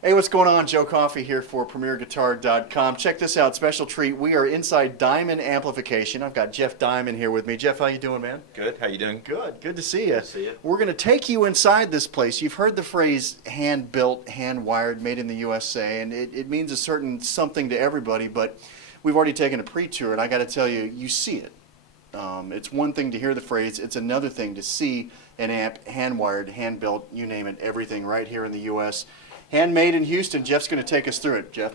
Hey, what's going on? Joe Coffey here for PremierGuitar.com. Check this out, special treat. We are inside Diamond Amplification. I've got Jeff Diamond here with me. Jeff, how you doing, man? Good. How you doing? Good to see you. Good to see you. We're going to take you inside this place. You've heard the phrase hand-built, hand-wired, made in the USA, and it means a certain something to everybody, but we've already taken a pre-tour, and I got to tell you, you see it. It's one thing to hear the phrase, it's another thing to see an amp hand-wired, hand-built, you name it, everything right here in the U.S., handmade in Houston. Jeff's going to take us through it, Jeff.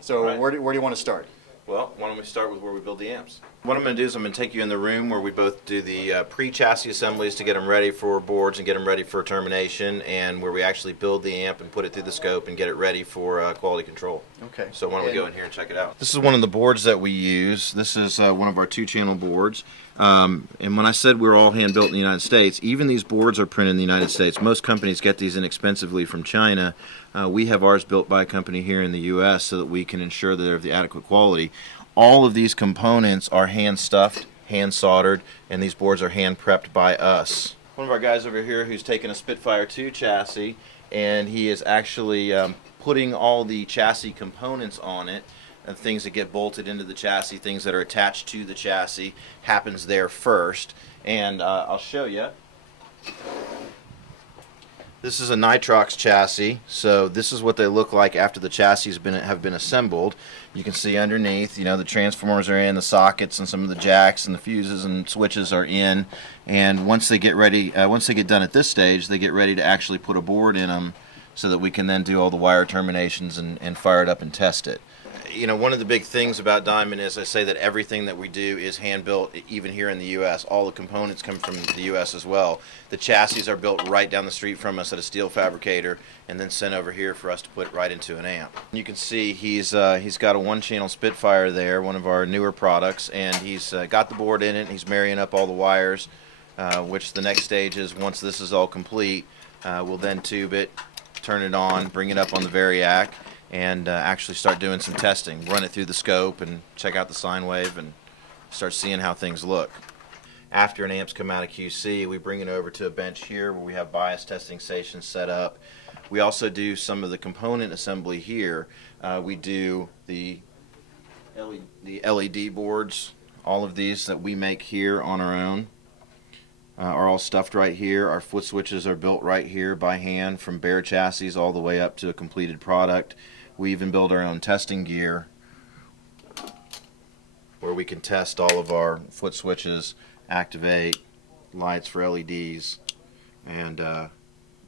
So right. where do you want to start? Well, why don't we start with where we build the amps? What I'm going to do is I'm going to take you in the room where we both do the pre-chassis assemblies to get them ready for boards and get them ready for termination, and where we actually build the amp and put it through the scope and get it ready for quality control. Okay. So why don't we go in here and check it out? This is one of the boards that we use. This is one of our 2-channel boards. And when I said we're all hand-built in the United States, even these boards are printed in the United States. Most companies get these inexpensively from China. We have ours built by a company here in the U.S. so that we can ensure that they're of the adequate quality. All of these components are hand-stuffed, hand-soldered, and these boards are hand-prepped by us. One of our guys over here who's taken a Spitfire 2 chassis, and he is actually putting all the chassis components on it. Things that get bolted into the chassis, things that are attached to the chassis, happens there first. And I'll show you. This is a Nitrox chassis, so this is what they look like after the chassis have been assembled. You can see underneath, you know, the transformers are in, the sockets and some of the jacks and the fuses and switches are in. And once they get ready, once they get done at this stage, they get ready to actually put a board in them so that we can then do all the wire terminations and fire it up and test it. You know, one of the big things about Diamond is I say that everything that we do is hand-built, even here in the U.S. All the components come from the U.S. as well. The chassis are built right down the street from us at a steel fabricator and then sent over here for us to put right into an amp. You can see he's got a 1-channel Spitfire there, one of our newer products, and he's got the board in it. He's marrying up all the wires, which the next stage is once this is all complete, we'll then tube it, turn it on, bring it up on the Variac, and actually start doing some testing. Run it through the scope and check out the sine wave and start seeing how things look. After an amp's come out of QC, we bring it over to a bench here where we have bias testing stations set up. We also do some of the component assembly here. We do the LED boards. All of these that we make here on our own are all stuffed right here. Our foot switches are built right here by hand from bare chassis all the way up to a completed product. We even build our own testing gear where we can test all of our foot switches, activate lights for LEDs, and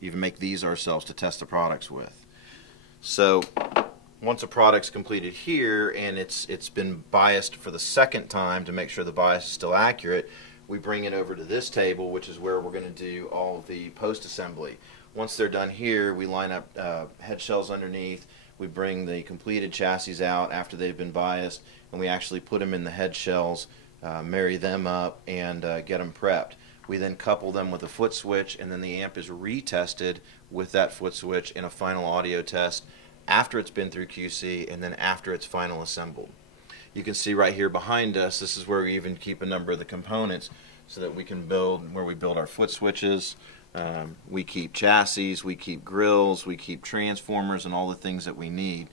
even make these ourselves to test the products with. So once a product's completed here and it's been biased for the second time to make sure the bias is still accurate, we bring it over to this table, which is where we're going to do all of the post-assembly. Once they're done here, we line up head shells underneath. We bring the completed chassis out after they've been biased, and we actually put them in the head shells, marry them up, and get them prepped. We then couple them with a foot switch, and then the amp is retested with that foot switch in a final audio test after it's been through QC and then after it's final assembled. You can see right here behind us, this is where we even keep a number of the components so that we can build where we build our foot switches. We keep chassis, we keep grills, we keep transformers and all the things that we need.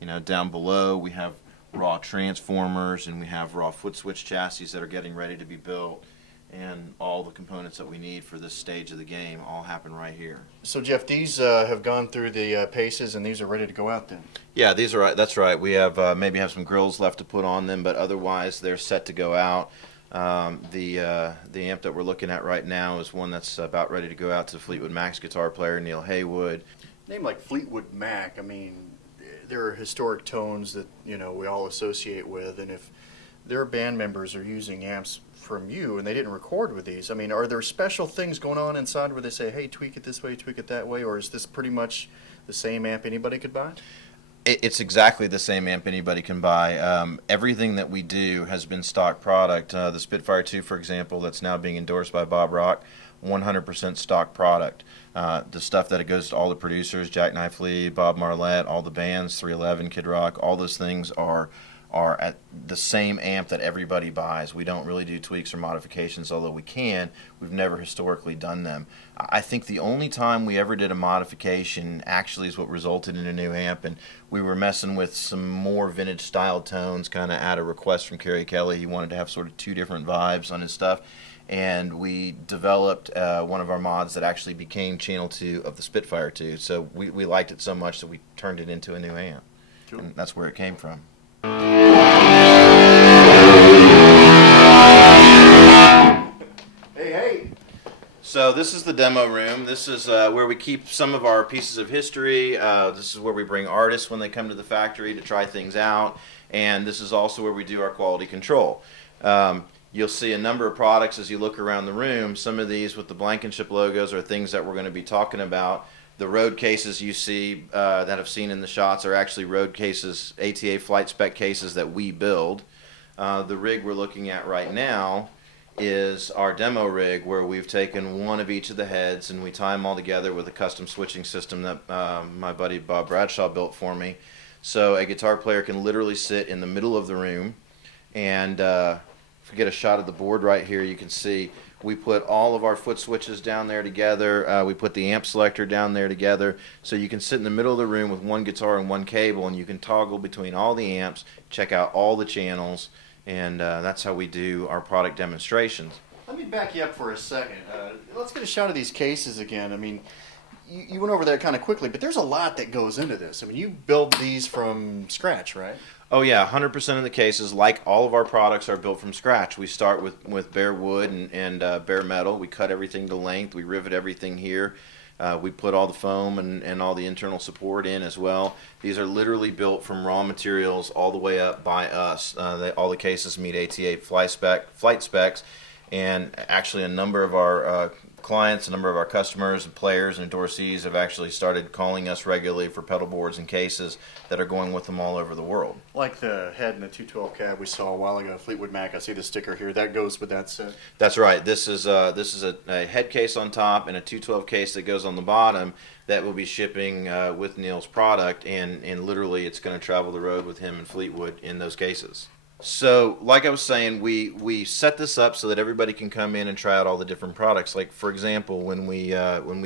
You know, down below we have raw transformers and we have raw foot switch chassis that are getting ready to be built, and all the components that we need for this stage of the game all happen right here. So Jeff, these have gone through the paces and these are ready to go out then? Yeah, these are right. That's right. We have maybe have some grills left to put on them, but otherwise they're set to go out. The amp that we're looking at right now is one that's about ready to go out to Fleetwood Mac's guitar player Neil Haywood. A name like Fleetwood Mac, I mean, there are historic tones that, you know, we all associate with, and if their band members are using amps from you and they didn't record with these, I mean, are there special things going on inside where they say, hey, tweak it this way, tweak it that way, or is this pretty much the same amp anybody could buy? It's exactly the same amp anybody can buy. Everything that we do has been stock product. The Spitfire 2, for example, that's now being endorsed by Bob Rock, 100% stock product. The stuff that it goes to all the producers, Jack Knife Lee, Bob Marlette, all the bands, 311, Kid Rock, all those things are are at the same amp that everybody buys. We don't really do tweaks or modifications, although we can. We've never historically done them. I think the only time we ever did a modification actually is what resulted in a new amp, and we were messing with some more vintage style tones, kind of at a request from Kerry Kelly. He wanted to have sort of two different vibes on his stuff, and we developed one of our mods that actually became Channel 2 of the Spitfire 2. So we liked it so much that we turned it into a new amp. Cool. And that's where it came from. Hey. So this is the demo room. This is where we keep some of our pieces of history. This is where we bring artists when they come to the factory to try things out. And this is also where we do our quality control. You'll see a number of products as you look around the room. Some of these with the Blankenship logos are things that we're going to be talking about. The road cases you see that I've seen in the shots are actually road cases, ATA flight spec cases that we build. The rig we're looking at right now is our demo rig, where we've taken one of each of the heads and we tie them all together with a custom switching system that my buddy Bob Bradshaw built for me. So a guitar player can literally sit in the middle of the room, and if we get a shot of the board right here, you can see we put all of our foot switches down there together. We put the amp selector down there together, so you can sit in the middle of the room with one guitar and one cable, and you can toggle between all the amps, check out all the channels, and that's how we do our product demonstrations. Let me back you up for a second. Let's get a shot of these cases again. I mean, you went over that kind of quickly, but there's a lot that goes into this. I mean, you build these from scratch, right? Oh yeah, 100% of the cases, like all of our products, are built from scratch. We start with bare wood and bare metal. We cut everything to length. We rivet everything here. We put all the foam and all the internal support in as well. These are literally built from raw materials all the way up by us. All the cases meet ATA flight specs, and actually a number of our clients, a number of our customers and players and endorsees have actually started calling us regularly for pedal boards and cases that are going with them all over the world. Like the head and the 212 cab we saw a while ago, Fleetwood Mac. I see the sticker here. That goes with that set. That's right. This is a head case on top and a 212 case that goes on the bottom that will be shipping with Neil's product, and literally it's going to travel the road with him and Fleetwood in those cases. So, like I was saying, we set this up so that everybody can come in and try out all the different products. Like, for example, when we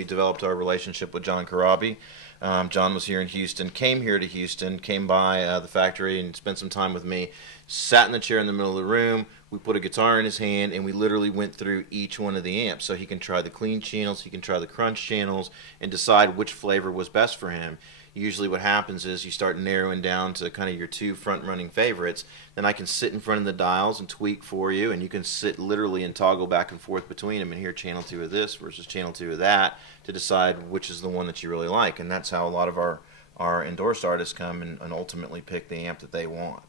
developed our relationship with John Karabi, John was here in Houston, came by the factory and spent some time with me, sat in the chair in the middle of the room. We put a guitar in his hand, and we literally went through each one of the amps. So he can try the clean channels, he can try the crunch channels, and decide which flavor was best for him. Usually what happens is you start narrowing down to kind of your two front-running favorites. Then I can sit in front of the dials and tweak for you, and you can sit literally and toggle back and forth between them and hear channel 2 of this versus channel 2 of that to decide which is the one that you really like. And that's how a lot of our endorsed artists come and ultimately pick the amp that they want.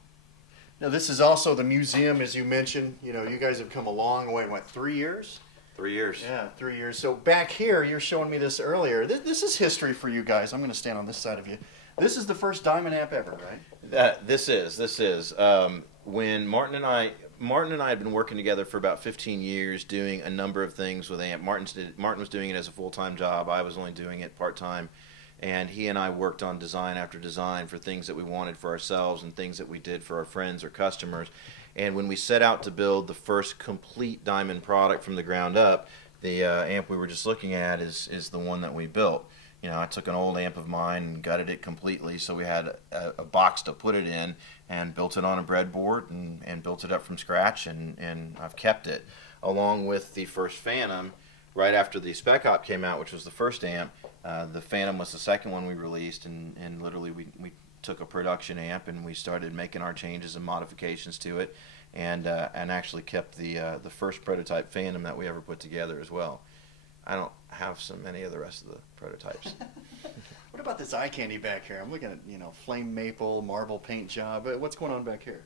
Now, this is also the museum, as you mentioned. You know, you guys have come a long way. What, 3 years? 3 years. Yeah, 3 years. So back here, you're showing me this earlier. This is history for you guys. I'm going to stand on this side of you. This is the first diamond amp ever, right? This is. When Martin and I had been working together for about 15 years doing a number of things with amp. Martin was doing it as a full-time job. I was only doing it part-time. And he and I worked on design after design for things that we wanted for ourselves and things that we did for our friends or customers. And when we set out to build the first complete diamond product from the ground up, the amp we were just looking at is the one that we built. You know, I took an old amp of mine and gutted it completely, so we had a box to put it in and built it on a breadboard and built it up from scratch, and I've kept it. Along with the first Phantom, right after the Spec Op came out, which was the first amp, the Phantom was the second one we released, and literally we took a production amp and we started making our changes and modifications to it, and actually kept the first prototype Phantom that we ever put together as well. I don't have so many of the rest of the prototypes. What about this eye candy back here? I'm looking at, you know, flame maple, marble paint job. What's going on back here?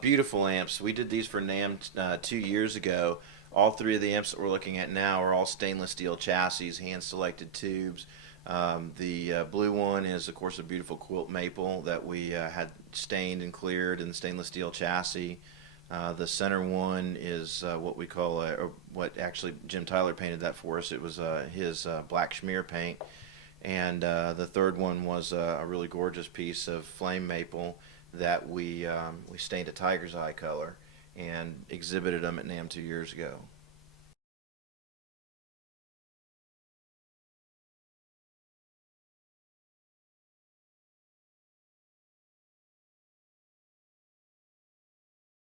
Beautiful amps. We did these for NAMM 2 years ago. All three of the amps that we're looking at now are all stainless steel chassis, hand-selected tubes. The blue one is, of course, a beautiful quilt maple that we had stained and cleared in the stainless steel chassis. The center one is what we call, what actually Jim Tyler painted that for us. It was his black schmear paint. And the third one was a really gorgeous piece of flame maple that we stained a tiger's eye color and exhibited them at NAMM 2 years ago.